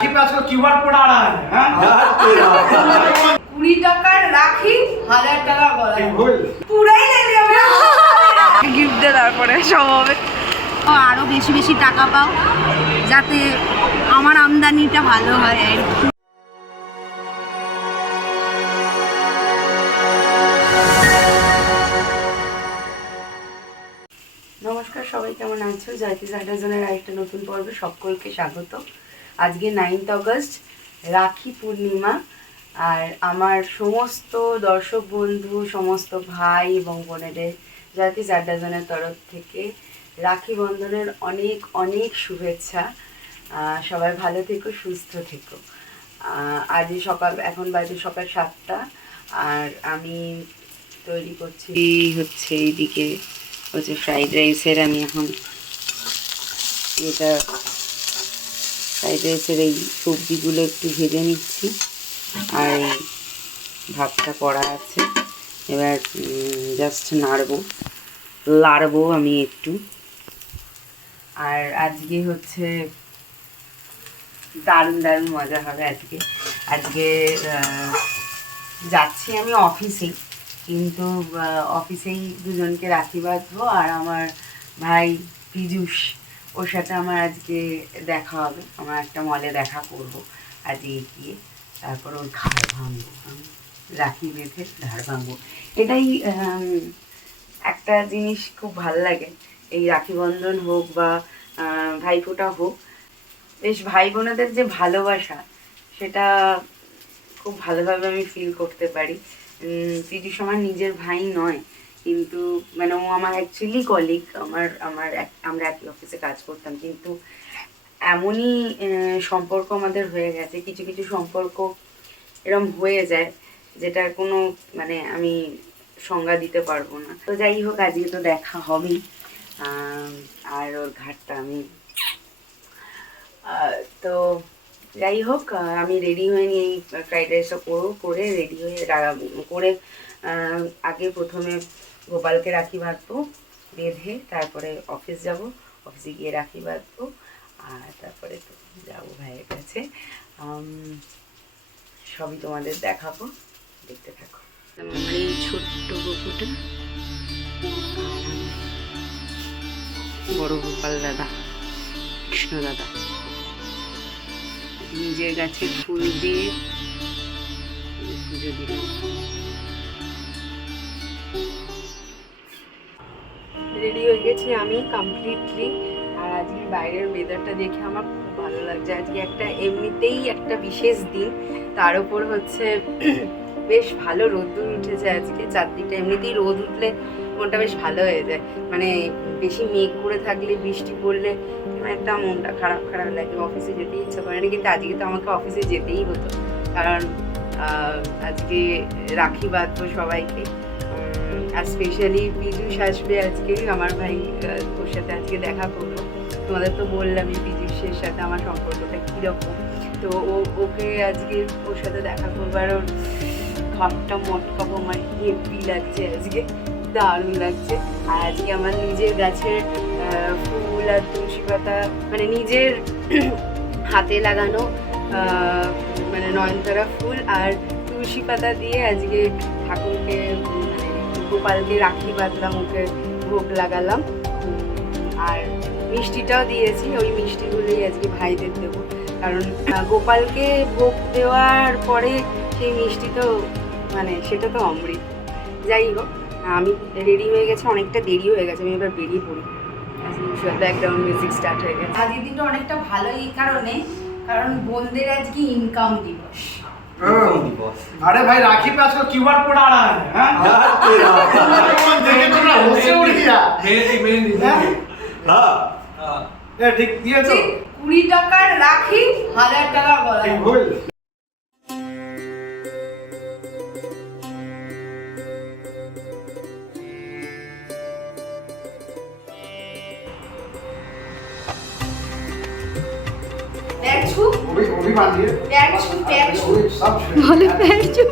QR code आ रहा है 20 টাকার রাখি 1000 টাকা বলা পুরাই নেই আমি গিফট দে তারপরে সব হবে আরো বেশি বেশি টাকা পাও যাতে আমার আমদানিটা ভালো হয় আর কি। নমস্কার, সবাই কেমন আছো? জয়তি সাইডাজনের আরেকটা নতুন পর্বে সকলকে স্বাগত। আজকে 9th অগস্ট, রাখি পূর্ণিমা। আর আমার সমস্ত দর্শক বন্ধু, সমস্ত ভাই এবং বোনেদের জয়তি সাইডাজনের তরফ থেকে রাখি বন্ধনের অনেক অনেক শুভেচ্ছা। সবাই ভালো থেকো, সুস্থ থেকো। আজ এখন বাজে সকাল 7টা আর আমি তৈরি করছি হচ্ছে এইদিকে হচ্ছে ফ্রাইড রাইসের। আমি এখন এটা ফ্রাইড রাইসের এই সবজিগুলো একটু ভেজে নিচ্ছি আর এই ভাতটা করা আছে। এবার জাস্ট লাড়বো আমি একটু। আর আজকে হচ্ছে দারুণ দারুণ মজা হবে আজকে যাচ্ছি আমি অফিসেই, কিন্তু অফিসেই দুজনকে রাখি বাঁধবো। আর আমার ভাই পীযূষ, ওর সাথে আমার আজকে দেখা হবে। আমার একটা মলে দেখা করব আজকে গিয়ে, তারপর ওর ঘাড় ভাঙবো, রাখি বেঁধে ঘাড় ভাঙবো। এটাই একটা জিনিস খুব ভাল লাগে, এই রাখি বন্ধন হোক বা ভাইফোঁটা হোক, বেশ ভাই বোনেদের যে ভালোবাসা সেটা খুব ভালোভাবে আমি ফিল করতে পারি। পীযূষ আমার নিজের ভাই নয়, কিন্তু মানে ও আমার অ্যাকচুয়ালি কলিগ। আমরা একই অফিসে কাজ করতাম, কিন্তু এমনই সম্পর্ক আমাদের হয়ে গেছে, কিছু কিছু সম্পর্ক এরম হয়ে যায় যেটার কোনো মানে আমি সংজ্ঞা দিতে পারবো না। তো যাই হোক, আজকে তো দেখা হবেই। আর ওর ঘাটটা আমি তো যাই হোক, আমি রেডি হয়ে নিয়ে এই ফ্রাইড রাইসটা করে রেডি হয়ে করে আগে প্রথমে গোপালকে রাখি বাঁধবো, বেঁধে তারপরে অফিস যাব। অফিসে গিয়ে রাখি বাঁধবো আর তারপরে তো যাবো ভাইয়ের কাছে। সবই তোমাদের দেখাবো, দেখতে থাকো। আমার এই ছোট্ট গপুটা বড় গোপাল দাদা, কৃষ্ণ দাদা নিজের গাছের ফুল দিয়ে পুজো দিলাম। রেডি হয়ে গেছি আমি কমপ্লিটলি। আর আজকে বাইরের ওয়েদারটা দেখে আমার খুব ভালো লাগছে। আজকে এমনিতেই একটা বিশেষ দিন, তার উপর হচ্ছে বেশ ভালো রোদ্দুর উঠেছে আজকে চারদিকটা। এমনিতেই রোদ উঠলে মনটা বেশ ভালো হয়ে যায়, মানে বেশি মেঘ করে থাকলে, বৃষ্টি পড়লে একটা মনটা খারাপ খারাপ লাগে, অফিসে যেতে ইচ্ছা করে না। কিন্তু আজকে তো আমাকে অফিসে যেতেই হতো, কারণ আজকে রাখি বাঁধবো সবাইকে। আর স্পেশালি পীযূষ আসবে আজকে, আমার ভাই, ওর সাথে আজকে দেখা করবো। তোমাদের তো বললামই পীযূষের সাথে আমার সম্পর্কটা কীরকম। তো ওকে আজকে ওর সাথে দেখা করবো। আর ওর ঘরটা মটকাবো, আমার হেভি লাগছে আজকে, দারুণ লাগছে। আর আজকে আমার নিজের গাছের ফুল আর তুলসী পাতা, মানে নিজের হাতে লাগানো মানে নয়নতারা ফুল আর তুলসী পাতা দিয়ে আজকে ঠাকুরকে মানে গোপালকে রাখি বাঁধলাম, ওকে ভোগ লাগালাম। আর মিষ্টিটাও দিয়েছি, ওই মিষ্টিগুলোই আজকে ভাইদের দেবো, কারণ গোপালকে ভোগ দেওয়ার পরে সেই মিষ্টি তো মানে সেটা তো অমৃত। যাই হোক, আমি রেডি হয়ে গেছি, অনেকটা দেরি হয়ে গেছে, আমি এবার বেরিয়ে পড়ি। ব্যাকগ্রাউন্ড মিউজিক স্টার্ট হয়ে গেছে। আজকের দিনটা অনেকটা ভালো এই কারণে, কারণ বোনদের আজকে ইনকাম দিবস। अरे भाई राखी पे आजकल क्यूआर कोड आ रहा है ठीक दिए तो 20 টাকার রাখি 1000 টাকা বলা ভুল। वो भी बांधिए बोले पैर छू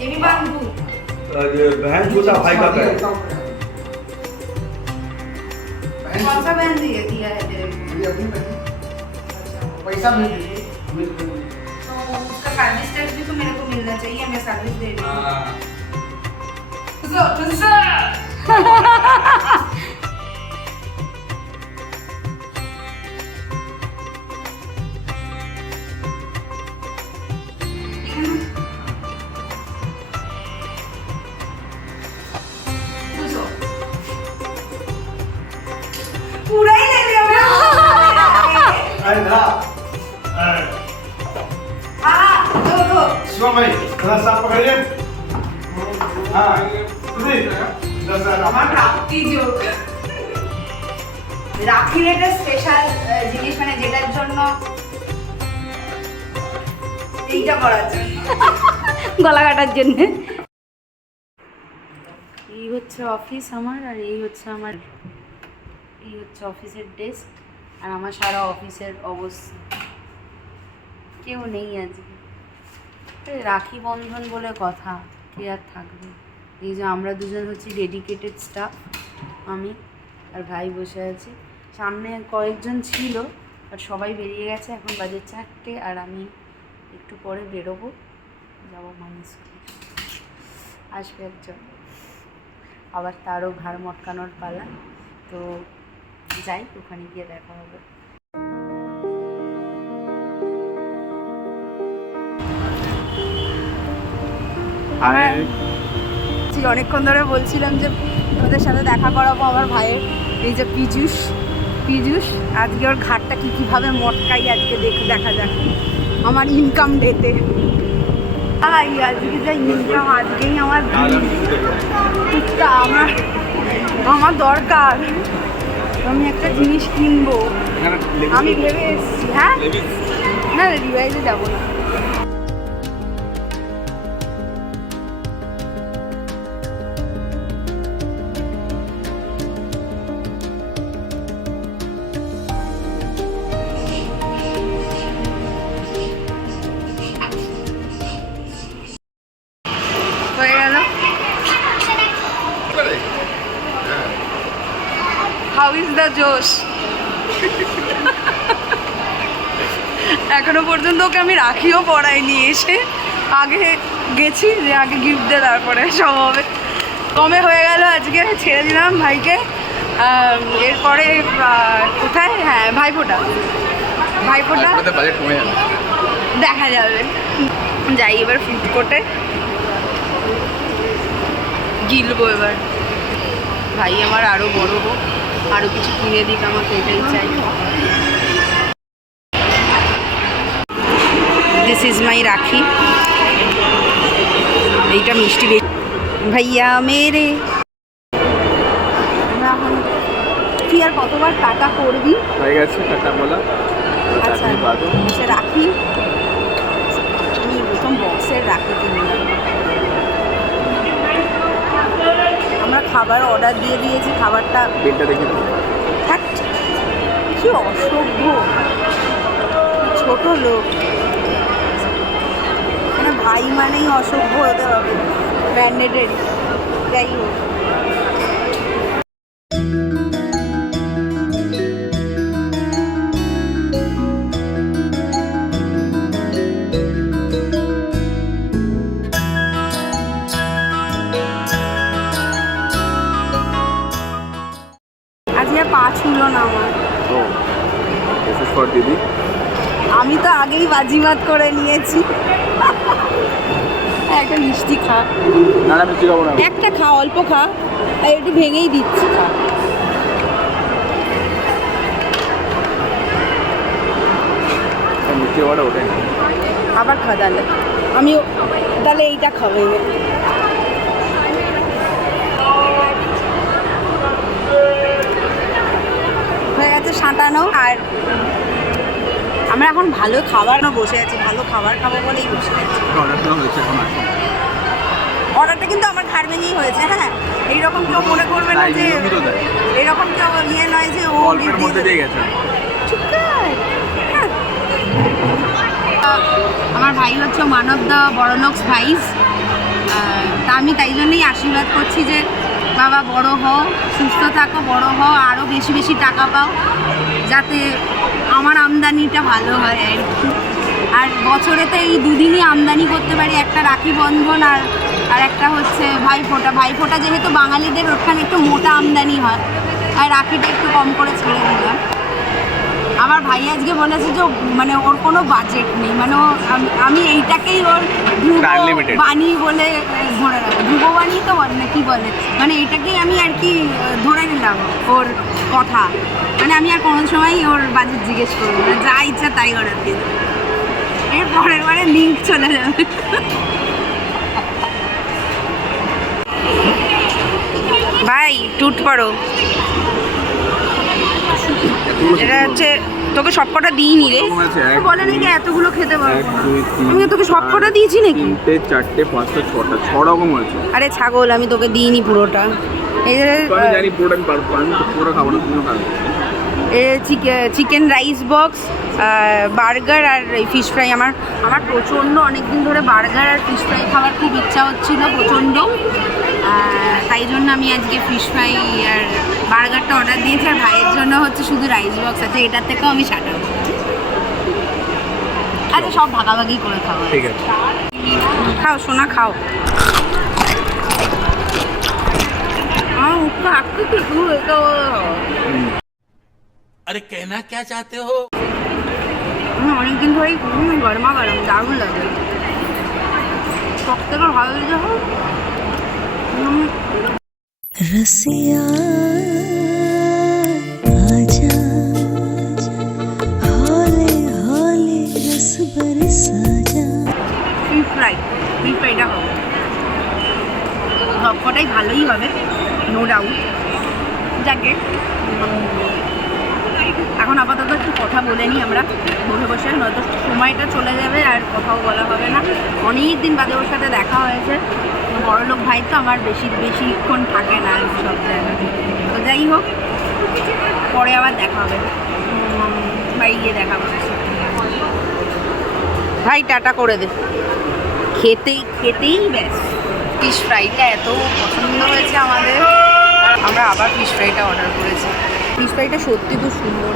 ये भी बांधू। बहन छोटा भाई का पैर। कौन सा बहन दिया है तेरे को? पैसा मिल दीजिए मिल दीजिए। तो उसका सर्विस टैक्स भी तो मेरे को मिलना चाहिए, मैं सर्विस दे रही हूँ। पूरा ही ले लिया मैं। अरे ना हाँ, दो। शिवम भाई थोड़ा सा पकड़िए। हाँ तुझे 10,000 আমার রাখি যোগ রাখির একটা স্পেশাল জিনিস, মানে যেটার জন্য এইটা করার জন্য গলা কাটার জন্য। এই হচ্ছে অফিস আমার, আর এই হচ্ছে অফিসের ডেস্ক, আর আমার সারা অফিসের অবস্থা। কেউ নেই আজকে, রাখি বন্ধন বলে কথা, কে আর থাকবে। এই যে আমরা দুজন হচ্ছি ডেডিকেটেড স্টাফ, আমি আর ভাই বসে আছি। সামনে কয়েকজন ছিল আর সবাই বেরিয়ে গেছে, এখন বাজে 4টে, আর আমি একটু পরে বেরোবো, যাবো মানি স্কুলে। আসবে একজন, আবার তারও ঘাড় মটকানোর পালা, তো যাই, ওখানে গিয়ে দেখা হবে। অনেকক্ষণ ধরে বলছিলাম যে তোমাদের সাথে দেখা করাবো আমার ভাইয়ের, এই যে পীযূষ আজকে ওর ঘাটটা কীভাবে মটকাই আজকে দেখা যাক আমার ইনকাম ডেতে। আজকে যা ইনকাম, আজকেই আমার আমার দরকার, আমি একটা জিনিস কিনবো, আমি ভেবে এসেছি। হ্যাঁ না, রিভাইজে যাবো না। হয়ে গেল। হাউ ইজ দ্য জোশ? এখনো পর্যন্ত ওকে আমি রাখিও পড়াইনি, এসে আগে গেছি যে আগে গিফট দিয়ে তারপরে সব হবে। কমে হয়ে গেল, আজকে ছেড়ে দিলাম ভাইকে। এরপরে কোথায়? হ্যাঁ, ভাইফোঁটা দেখা যাবে। যাই এবার ফুড কোর্টে গিলবো এবার। ভাই আমার আরও বড় হোক, আরও কিছু কিনে দিক আমাকে, এটাই চাই। দিস ইজ মাই রাখি। এইটা মিষ্টি বেশি ভাইয়া মেরে। তুই আর কতবার টাকা করবি? হয়ে গেছে টাকা বলা। আচ্ছা রাখি, আমি প্রথম বক্সের রাখি কিনলাম। আমরা খাবার অর্ডার দিয়ে দিয়েছি, খাবারটা বিলটা দেখে থাক। কি অসভ্য ছোট লোক, মানে ভাই মানেই অসভ্য হতে হবে, ব্র্যান্ডেডেরই। যাই হোক, আজকে পা ছুলো না আমার। দিদি, আমি তো আগেই বাজিমাত করে নিয়েছি। একটা মিষ্টি খা। না না মিষ্টি খাবো না, একটা খা, অল্প খা, আর একটু ভেঙেই দিচ্ছি, খা। মিষ্টি খাওয়াটা ওটাই আবার খা তাহলে। আমি তাহলে এইটা খাবো। হয়ে গেছে সাঁতানো। আর আমরা এখন ভালো খাবার বসে আছি, ভালো খাবার খাবো বলেই বসে আছি। অর্ডারটা কিন্তু আমার ঘাড় ভেঙেই হয়েছে। হ্যাঁ, এইরকম কেউ মনে করবে না যে, এরকম কেউ ইয়ে নয় যে ও দিয়ে গেছে। আমার ভাই হচ্ছে ওয়ান অফ দ্য বড়লোকস ভাইস। তা আমি তাই জন্যই আশীর্বাদ করছি যে বাবা বড় হও, সুস্থ থাকো, বড় হও, আরও বেশি বেশি টাকা পাও, যাতে আমার আমদানিটা ভালো হয় আর কি। আর বছরে তো এই দুদিনই আমদানি করতে পারি, একটা রাখি বন্ধন আর একটা হচ্ছে ভাইফোঁটা। ভাইফোঁটা যেহেতু বাঙালিদের ওখানে একটু মোটা আমদানি হয়, আর রাখিটা একটু কম করে ছেড়ে দিলাম। আমার ভাই আজকে বলেছে যে মানে ওর কোনো বাজেট নেই, মানে আমি এইটাকেই ওর Unlimited বাণী বলে ধরে রাখবো। ধ্রুব বাণী তো বলে না, কি বলে, মানে এটাকেই আমি আর কি ধরে নিলাম ওর কথা। মানে আমি আর কোনো সময় ওর বাজেট জিজ্ঞেস করবো না, যা ইচ্ছা তাই অর্ডার দিয়ে দেবো। এর পরের বারে লিঙ্ক চলে যাবে। ভাই টুট পারো, এটা হচ্ছে তোকে সবকটা দিইনি রে, এরকম আছে, এক, বলে নাকি এতগুলো খেতে পারবো এক, না। দুই, তিন, আমি তোকে সবকটা দিয়েছি নাকি? 3টে 4টে 5টা 6টা 6 রকম আছে। আরে ছাগল, আমি তোকে দিইনি পুরোটা। এই যে তো আমি জানি পুরোটা আমি পারবো, আমি তো পুরো খাবো না, তুমিও খাবে। চিকেন রাইস বক্স, বার্গার আর ফিশ ফ্রাই। আমার প্রচণ্ড অনেকদিন ধরে বার্গার আর ফিশ ফ্রাই খাওয়ার খুব ইচ্ছা হচ্ছিল, প্রচণ্ড। তাই জন্য আমি আজকে ফিশ ফ্রাই আর বার্গারটা অর্ডার দিয়েছি, আর ভাইয়ের জন্য হচ্ছে শুধু রাইস বক্স আছে, এটার থেকেও আমি সাঁটাবো। আচ্ছা, সব ভাগাভাগি করে খাওয়া। ঠিক আছে, খাও সোনা, খাও। अरे कहना क्या चाहते हो? অনেকদিন ধরেই গরমা গরম দারুণ লাগে, সব থেকে ভালো লেগে হোক। रसिया आजा हौले हौले रस बरसा जा। ফিশ ফ্রাইটা হবে, সবকটাই ভালোই হবে, নো ডাউট। যাকে এখন আপাতত একটু কথা বলে নিই আমরা বসে বসে, নয়তো সময়টা চলে যাবে আর কথাও বলা হবে না। অনেক দিন বাদে ওর সাথে দেখা হয়েছে, বড়লোক ভাই তো আমার বেশিক্ষণ থাকে না সব জায়গায়। তো যাই হোক, পরে আবার দেখা হবে, বাড়ি গিয়ে দেখা হবে। ভাই টাটা করে দে, খেতেই ব্যাস। ফিশ ফ্রাইটা এত পছন্দ হয়েছে আমাদের, আর আমরা আবার ফিশ ফ্রাইটা অর্ডার করেছি। ফিশ ফ্রাইটা সত্যি খুব সুন্দর।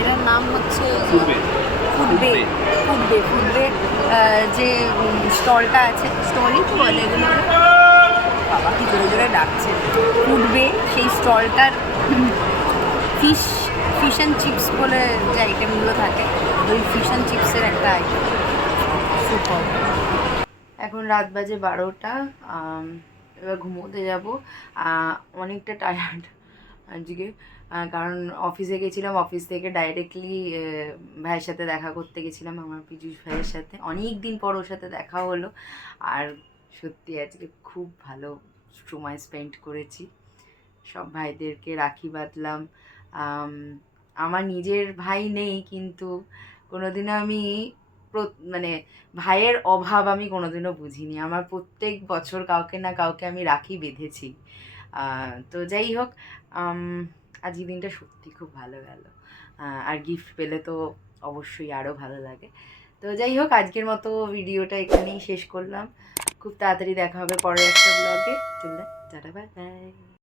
এটার নাম হচ্ছে ফুডবে। যে স্টলটা আছে, স্টলই তো বলে এগুলো, বাবা কি জোরে জোরে ডাকছে। ফুডবে, সেই স্টলটার ফিশ অ্যান্ড চিপস বলে যে আইটেমগুলো থাকে, ওই ফিশ অ্যান্ড চিপসের একটা আইটেম, সুপার। এখন রাত বাজে 12টা, এবার ঘুমোতে যাব। অনেকটা টায়ার্ড আজকে, কারণ অফিসে গেছিলাম, অফিস থেকে ডাইরেক্টলি ভাইয়ের সাথে দেখা করতে গেছিলাম, আমার পীযূষ ভাইয়ের সাথে। অনেক দিন পর ওর সাথে দেখা হলো, আর সত্যি আজকে খুব ভালো সময় স্পেন্ড করেছি। সব ভাইদেরকে রাখি বাঁধলাম। আমার নিজের ভাই নেই, কিন্তু কোনোদিনও আমি মানে ভাইয়ের অভাব আমি কোনোদিনও বুঝিনি। আমার প্রত্যেক বছর কাউকে না কাউকে আমি রাখি বেঁধেছি। তো যাই হোক, আজকের দিনটা সত্যি খুব ভালো গেল, আর গিফট পেলে তো অবশ্যই আরও ভালো লাগে। তো যাই হোক, আজকের মতো ভিডিওটা এখানেই শেষ করলাম। খুব তাড়াতাড়ি দেখা হবে পরের একটা ব্লগে। Tata, bye bye.